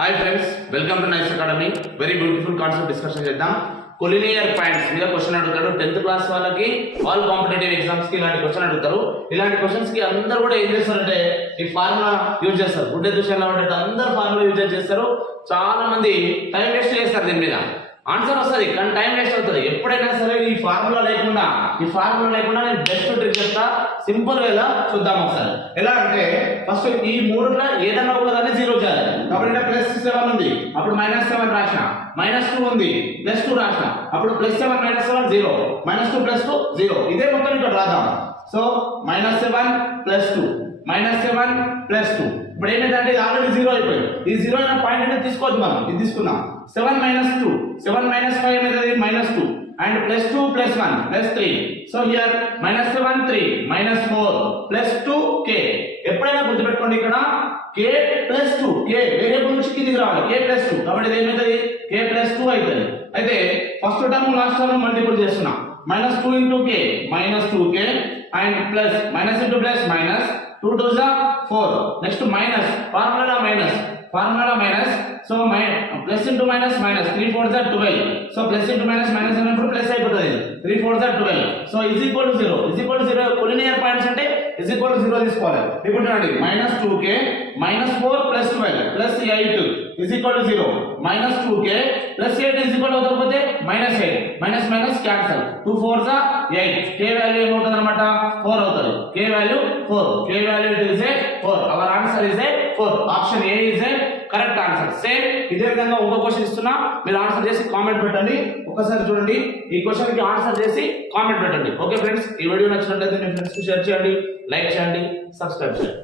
Hi friends, welcome to nice academy. Very beautiful concept discussion చేద్దాం. Collinear points మీద question అడుగుతాడు. 10th class వాళ్ళకి all competitive exams కి ఇలాంటి క్వశ్చన్ అడుగుతారు. ఇలాంటి క్వశ్చన్స్ కి అందరూ కూడా ఏం చేస్తారంటే ఈ ఫార్ములా యూజ్ చేస్తారు. గుడ్డ దృశ్యంలో పడ్డట్టు అందరూ ఫార్ములా యూజ్ చేస్తారు. చాలా మంది టైం వేస్ట్ చేస్తారు. దీని మీద ఆన్సర్ వస్తుంది కానీ టైం వేస్ట్ అవుతుంది. ఎప్పుడైనా సరే ఈ ఫార్ములా లేకుండా నేను బెస్ట్ ట్రిక్ చెప్తా. సింపుల్ వేలా చూద్దాం ఒకసారి. ఎలా అంటే ఫస్ట్ ఈ మూడులో ఏదైనా ఒకదాన్ని జీరో చేయాలి. కాబట్టి +7 ఉంది, అప్పుడు -7 రాసిన. -2 ఉంది, +2 రాసిన. అప్పుడు +7 -7 0, -2 +2 0. ఇదే మొత్తం ఇక్కడ రాద్దాం. సో -7 +2, -7 +2. ఇప్పుడు ఏంటంటే ఇది ఆల్రెడీ 0 అయిపోయింది. ఈ 0 అయిన పాయింట్ అనేది తీసుకోవద్దు. మనం ఇది తీసుకుందాం. 7 - 2, 7 - 5 అనేది -2 and +2 +1 +3. So here -7 3 -4 +2 k. ఎప్పుడైనా గుర్తుపెట్టుకోండి ఇక్కడ k +2, k వేరియబుల్ నుంచి కిందికి రావాలి. k +2 కాబట్టి ఇది ఏమవుతుంది? k +2 అవుతుంది. అయితే first term last term multiple చేస్తున్నా. -2 × k -2k and plus minus into plus minus 2 2 is 4. Next minus formula minus. So plus into minus 3 4 is 12. So plus into minus అన్నప్పుడు ప్లస్ అయిపోతుంది. 3 4 is 12. So is equal to 0. Collinear points అంటే is equal to 0 తీసుకోవాలి. ఇప్పుడు చూడండి -2k -4 + 12 + 8 is equal to 0. -2k + 8 is equal to అవుతుంది -8. Minus cancel. 2 4 is 8. k value ఏమవుతుంది అన్నమాట? 4 అవుతుంది. k value 4. k value is 4. Our answer is 4. Option A is correct answer. Same ఇదే విధంగా ఇంకో క్వశ్చన్ ఇస్తున్నా, మీరు ఆన్సర్ చేసి కామెంట్ పెట్టండి. ఒకసారి చూడండి, ఈ క్వశ్చన్ కి ఆన్సర్ చేసి కామెంట్ పెట్టండి. ఓకే ఫ్రెండ్స్, ఈ వీడియో నచ్చినట్లయితే మీ ఫ్రెండ్స్ కి షేర్ చేయండి, లైక్ చేయండి, సబ్స్క్రైబ్ చేయండి.